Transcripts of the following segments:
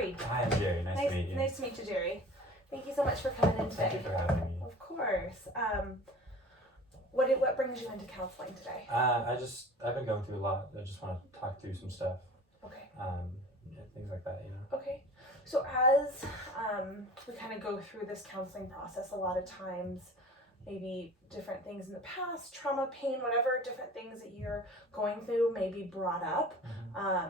Jerry. Hi, I'm Jerry. Nice to meet you. Nice to meet you, Jerry. Thank you so much for coming in today. Thank you for having me. Of course. What brings you into counseling today? I've been going through a lot. I just want to talk through some stuff. Okay. Things like that, Okay. So as we kind of go through this counseling process, a lot of times, maybe different things in the past, trauma, pain, whatever, different things that you're going through may be brought up. Mm-hmm.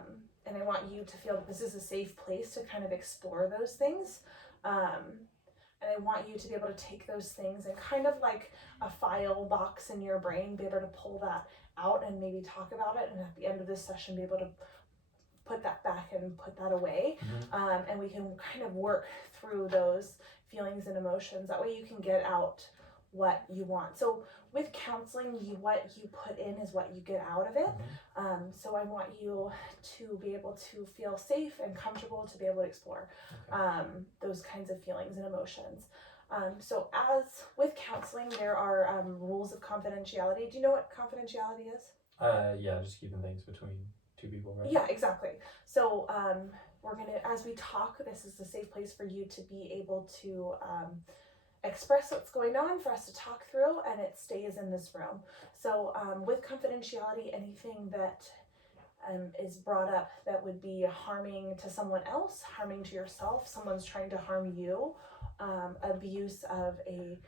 And I want you to feel that this is a safe place to kind of explore those things. And I want you to be able to take those things and kind of like a file box in your brain, be able to pull that out and maybe talk about it. And at the end of this session, be able to put that back and put that away. Mm-hmm. And we can kind of work through those feelings and emotions. That way you can get out what you want. So with counseling, what you put in is what you get out of it. Mm-hmm. So I want you to be able to feel safe and comfortable to be able to explore those kinds of feelings and emotions. So as with counseling, there are rules of confidentiality. Do you know what confidentiality is? Yeah, just keeping things between two people, right? Yeah, exactly. So we're gonna, as we talk, this is a safe place for you to be able to express what's going on, for us to talk through, and it stays in this room. So with confidentiality, anything that is brought up that would be harming to someone else, harming to yourself, someone's trying to harm you, abuse of a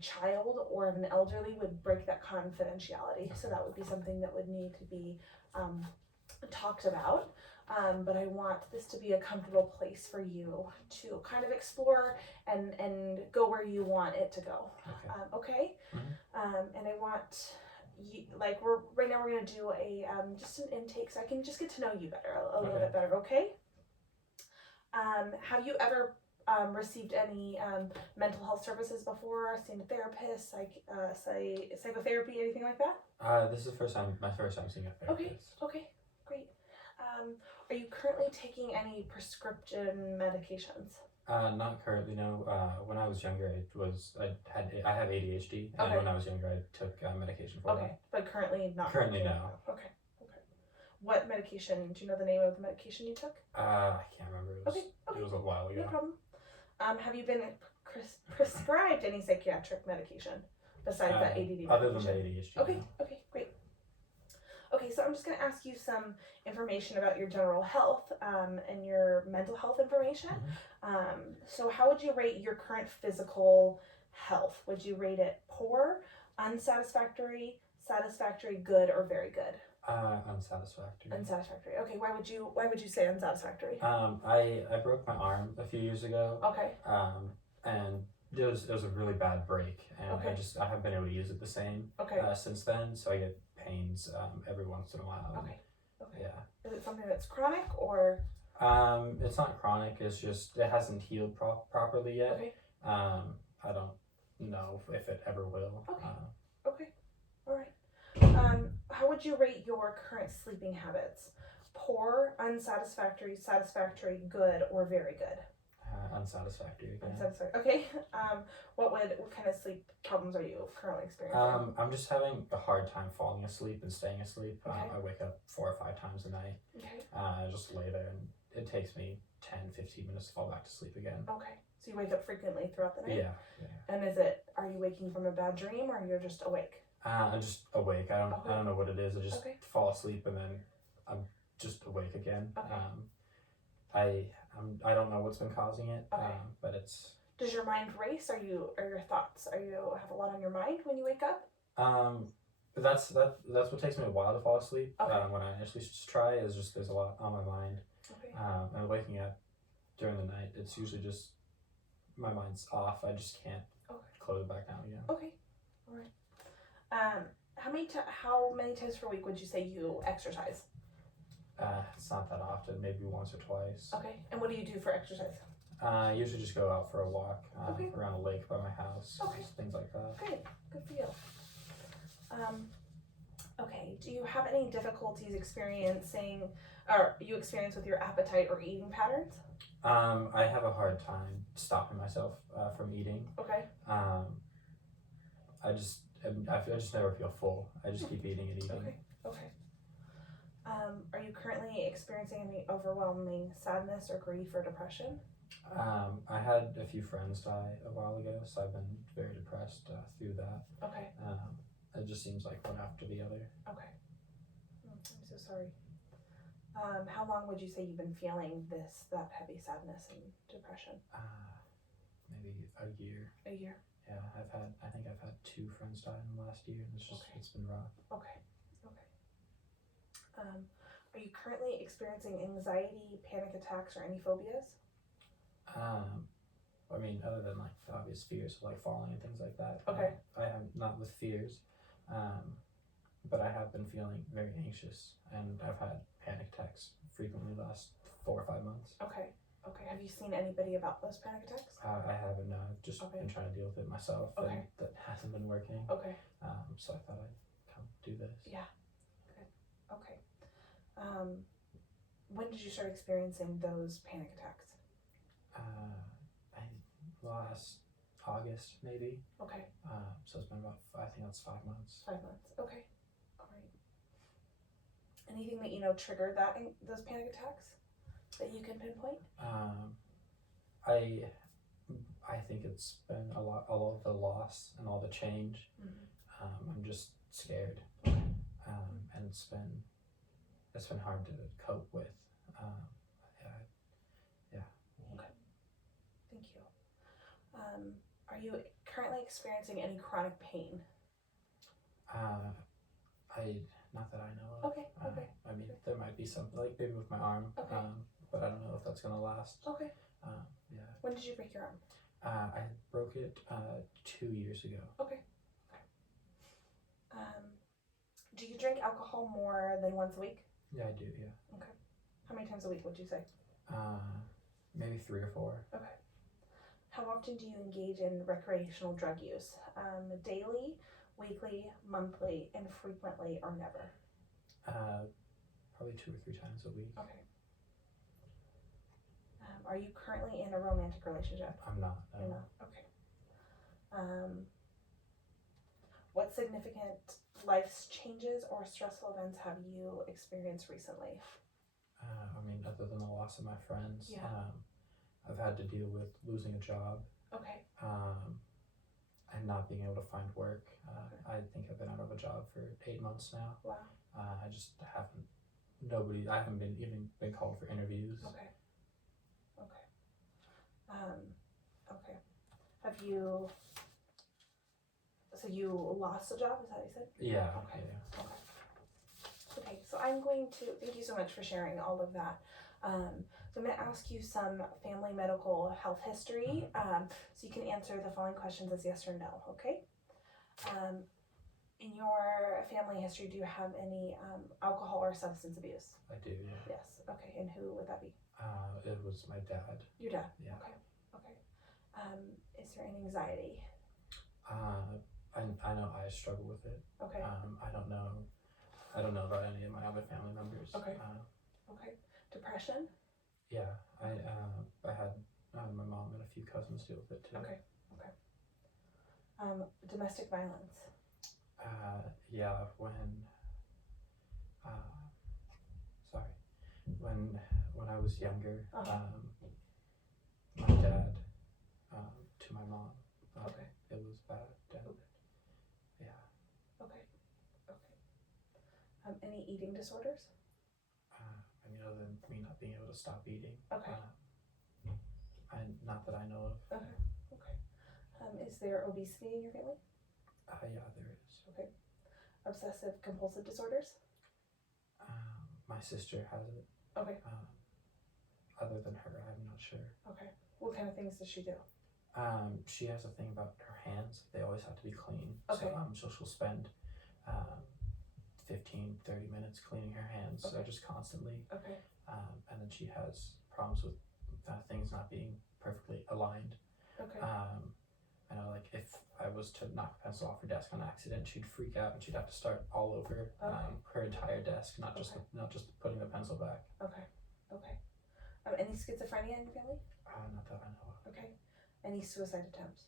child or of an elderly would break that confidentiality. So that would be something that would need to be talked about. But I want this to be a comfortable place for you to kind of explore and go where you want it to go. Okay? Mm-hmm. And I want you, like, right now we're going to do a just an intake so I can just get to know you better, a little bit better, okay? Have you ever received any mental health services before, seen a therapist, psychotherapy, anything like that? This is my first time seeing a therapist. Okay, great. Are you currently taking any prescription medications? Not currently, no. When I was younger, I have ADHD, and when I was younger, I took medication for that. But currently not. Currently, no. Okay. What medication? Do you know the name of the medication you took? I can't remember. It was a while ago. No problem. Have you been prescribed any psychiatric medication besides that ADD medication? Other than the ADHD. Okay, no. okay, great. Okay, so I'm just going to ask you some information about your general health and your mental health information. Mm-hmm. So how would you rate your current physical health? Would you rate it poor, unsatisfactory, satisfactory, good, or very good? Unsatisfactory. Unsatisfactory. Okay, why would you say unsatisfactory? I broke my arm a few years ago. Okay. And it was a really bad break, and I haven't been able to use it the same since then. So I get pains every once in a while. Okay. Yeah. Is it something that's chronic or? It's not chronic. It's just it hasn't healed properly yet. Okay. I don't know if it ever will. Okay. All right. How would you rate your current sleeping habits? Poor, unsatisfactory, satisfactory, good, or very good? Unsatisfactory again. Unsatisfactory. Okay. What kind of sleep problems are you currently experiencing? I'm just having a hard time falling asleep and staying asleep. Okay. I wake up 4 or 5 times a night. Okay. I just lay there, and it takes me 10-15 minutes to fall back to sleep again. Okay. So you wake up frequently throughout the night? Yeah. And are you waking from a bad dream, or you're just awake? I'm just awake. I don't know what it is. I just fall asleep and then I'm just awake again. Okay. I don't know what's been causing it. But it's. Does your mind race? Are your thoughts? You have a lot on your mind when you wake up? That's what takes me a while to fall asleep. Okay. When I initially just try, is just there's a lot on my mind. Okay. And waking up during the night, it's usually just my mind's off. I just can't close it back down again. Okay. All right. How many times per week would you say you exercise? It's not that often, maybe once or twice. Okay. And what do you do for exercise? I usually just go out for a walk around a lake by my house. Okay. Just things like that. Great. Good for you. Okay. Do you have any difficulties you experience with your appetite or eating patterns? I have a hard time stopping myself from eating. Okay. I just never feel full. I just keep eating and eating. Okay. Are you currently experiencing any overwhelming sadness or grief or depression? I had a few friends die a while ago, so I've been very depressed through that. Okay. It just seems like one after the other. Okay. I'm so sorry. How long would you say you've been feeling that heavy sadness and depression? Maybe a year. A year. Yeah, I think I've had 2 friends die in the last year, and it's been rough. Okay. Are you currently experiencing anxiety, panic attacks, or any phobias? I mean, other than like the obvious fears of like falling and things like that. Okay. I am not with fears, but I have been feeling very anxious, and I've had panic attacks frequently the last 4 or 5 months. Okay. Have you seen anybody about those panic attacks? I haven't. No, I've just been trying to deal with it myself, and that hasn't been working. Okay. So I thought I'd come do this. Yeah. Good. Okay. When did you start experiencing those panic attacks? Last August, maybe. Okay. So it's been about, I think that's 5 months. 5 months. Okay. All right. Anything that triggered those panic attacks that you can pinpoint? I think it's been a lot of the loss and all the change. Mm-hmm. I'm just scared, Okay. and it's been hard to cope with. Yeah. Okay. Thank you. Are you currently experiencing any chronic pain? Not that I know of. Okay. I mean, there might be some, like maybe with my arm. Okay. But I don't know if that's gonna last. Okay. Yeah. When did you break your arm? I broke it 2 years ago. Okay. Do you drink alcohol more than once a week? Yeah, I do. Yeah. Okay. How many times a week would you say? Maybe 3 or 4. Okay. How often do you engage in recreational drug use? Daily, weekly, monthly, infrequently, or never? Probably 2 or 3 times a week. Okay. Are you currently in a romantic relationship? I'm not. No. You're not? Okay. What significant life changes or stressful events have you experienced recently? I mean, other than the loss of my friends, Yeah. I've had to deal with losing a job. Okay. And not being able to find work. Okay. I think I've been out of a job for 8 months now. Wow. I just haven't. I haven't even been called for interviews. Okay. Okay. Have you? So you lost a job? Is that what you said? Yeah. Okay. Yeah. Okay. So I'm going to thank you so much for sharing all of that. So I'm going to ask you some family medical health history. So you can answer the following questions as yes or no. Okay. In your family history, do you have any alcohol or substance abuse? I do. Yeah. Yes. Okay. And who would that be? It was my dad. Your dad. Yeah. Okay. Is there any anxiety? I know I struggle with it. Okay. I don't know about any of my other family members. Okay. Okay. Depression? Yeah. I had my mom and a few cousins deal with it too. Okay. Domestic violence? Yeah. When I was younger, my dad to my mom. Okay. It was bad. Yeah. Okay. Any eating disorders? I mean, other than me not being able to stop eating. Okay. And not that I know of. Okay. Is there obesity in your family? Yeah, there is. Okay. Obsessive compulsive disorders? My sister has it. Okay. Other than her, I'm not sure. Okay. What kind of things does she do? She has a thing about her hands. They always have to be clean. Okay. So she'll spend 15-30 minutes cleaning her hands. Okay. So just constantly. Okay. And then she has problems with things not being perfectly aligned. Okay. I know, like, if I was to knock a pencil off her desk on accident, she'd freak out and she'd have to start all over her entire desk, not just putting the pencil back. Okay. Any schizophrenia in your family? Not that I know of. Okay. Any suicide attempts?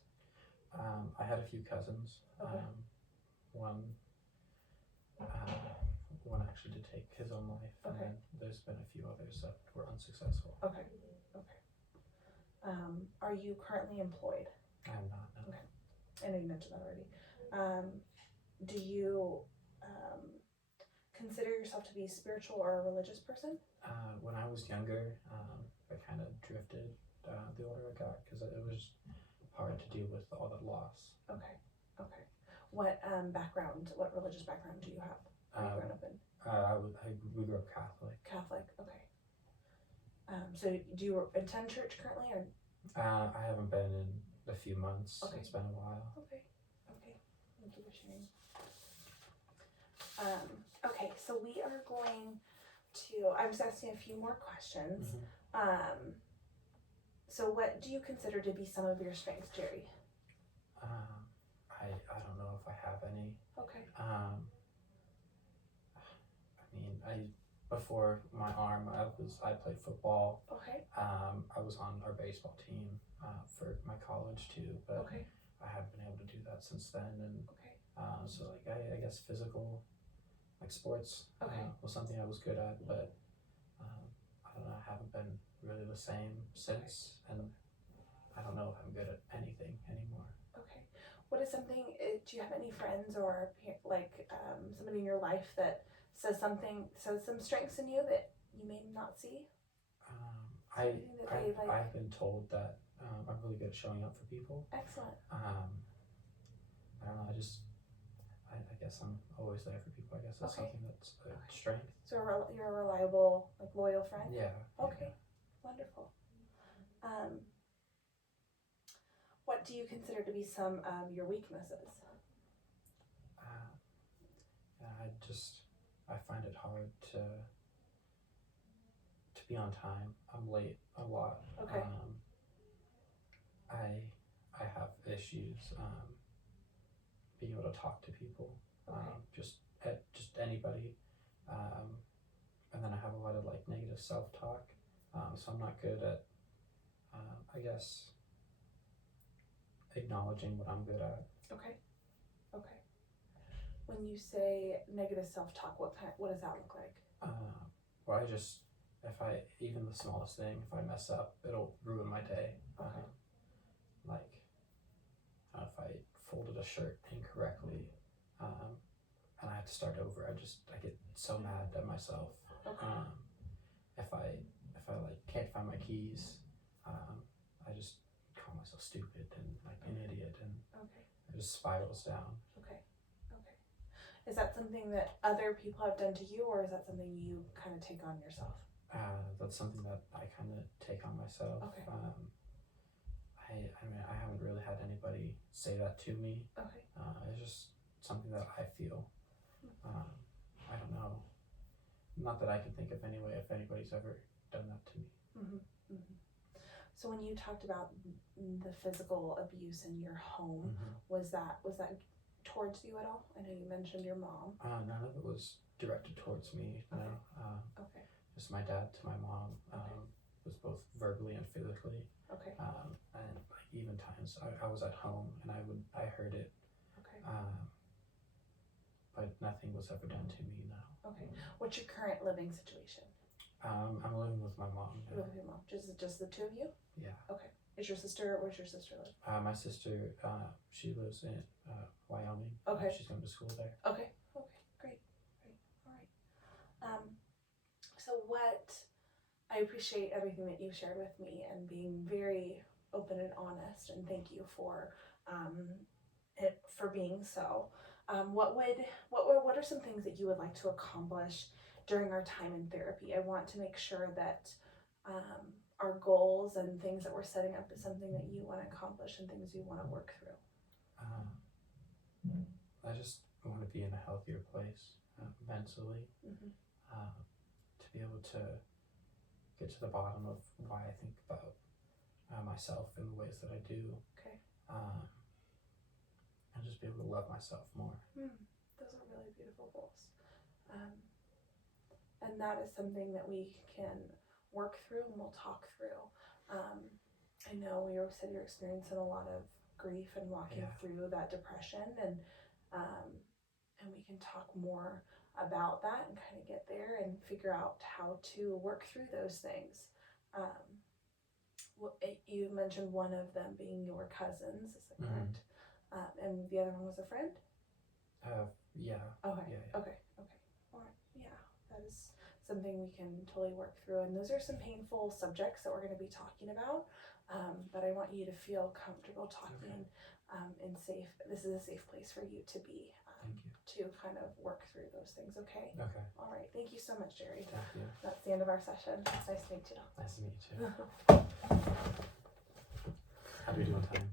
I had a few cousins. Okay. One one actually did take his own life, and Okay. then there's been a few others that were unsuccessful. Okay. Okay. Are you currently employed? I am not. No. Okay. I know you mentioned that already. Do you consider yourself to be spiritual or a religious person? When I was younger, I kind of drifted the older I got because it was hard to deal with all that loss. Okay. Okay. What what religious background do you have? Are you grown up in? We grew up Catholic. Catholic. Okay. So do you attend church currently, or? I haven't been in a few months. Okay. It's been a while. Okay. Okay. Thank you for sharing. Okay, so we are going to. I'm just asking a few more questions. Mm-hmm. So what do you consider to be some of your strengths, Jerry? I don't know if I have any. Okay. Before my arm, I played football. Okay. I was on our baseball team for my college too, but Okay. I haven't been able to do that since then. And Okay. so like I guess physical, like sports, Okay. was something I was good at, but I don't know. I haven't been really the same since, and I don't know if I'm good at anything anymore. Okay. What is something? Do you have any friends or somebody in your life that says some strengths in you that you may not see? I've been told that I'm really good at showing up for people. Excellent. I don't know. I guess I'm always there for people. I guess that's Okay. something that's a strength. So you're a reliable, loyal friend? Yeah. Okay. Yeah. Wonderful. What do you consider to be some of your weaknesses? I find it hard to be on time. I'm late a lot. Okay. I have issues being able to talk to people. Okay. Just anybody. And then I have a lot of like negative self-talk. So I'm not good at I guess acknowledging what I'm good at. Okay. Okay. When you say negative self-talk, what does that look like? Well, even the smallest thing, if I mess up, it'll ruin my day. Okay. Like if I folded a shirt incorrectly, and I had to start over, I get so mad at myself. Okay. If I like can't find my keys, I just call myself stupid and like an idiot, and Okay. it just spirals down. Okay. Okay. Is that something that other people have done to you, or is that something you kind of take on yourself? That's something that I kind of take on myself. Okay. I haven't really had anybody say that to me. Okay. It's just something that I feel. I don't know. Not that I can think of anyway if anybody's ever done that to me. Mm-hmm. Mm-hmm. So when you talked about the physical abuse in your home, was that towards you at all? I know you mentioned your mom. None of it was directed towards me. Okay. No. Okay. Just my dad to my mom. Was both verbally and physically. Okay. And like even times I was at home and I heard it. Okay. But nothing was ever done to me. No. Okay. What's your current living situation? I'm living with my mom. You live with your mom. Just the two of you? Yeah. Okay. Where's your sister live? My sister, she lives in Wyoming. Okay. She's going to school there. Okay. Okay. Great. All right. So I appreciate everything that you shared with me and being very open and honest, and thank you for being so. What are some things that you would like to accomplish during our time in therapy? I want to make sure that our goals and things that we're setting up is something that you want to accomplish and things you want to work through. I just want to be in a healthier place mentally, to be able to get to the bottom of why I think about myself in the ways that I do. Okay. And just be able to love myself more. Those are really beautiful goals. And that is something that we can work through and we'll talk through. I know you said you're experiencing a lot of grief and walking through that depression, and we can talk more about that and kind of get there and figure out how to work through those things. You mentioned one of them being your cousins, is that correct? And the other one was a friend? Yeah. Okay. Yeah. Okay. All right. Yeah, that is something we can totally work through. And those are some painful subjects that we're going to be talking about. But I want you to feel comfortable talking and safe. This is a safe place for you to be. Thank you. To kind of work through those things. Okay. Okay. All right. Thank you so much, Jerry. Thank you. That's the end of our session. It's nice to meet you. Nice to meet you too. How do we do on time?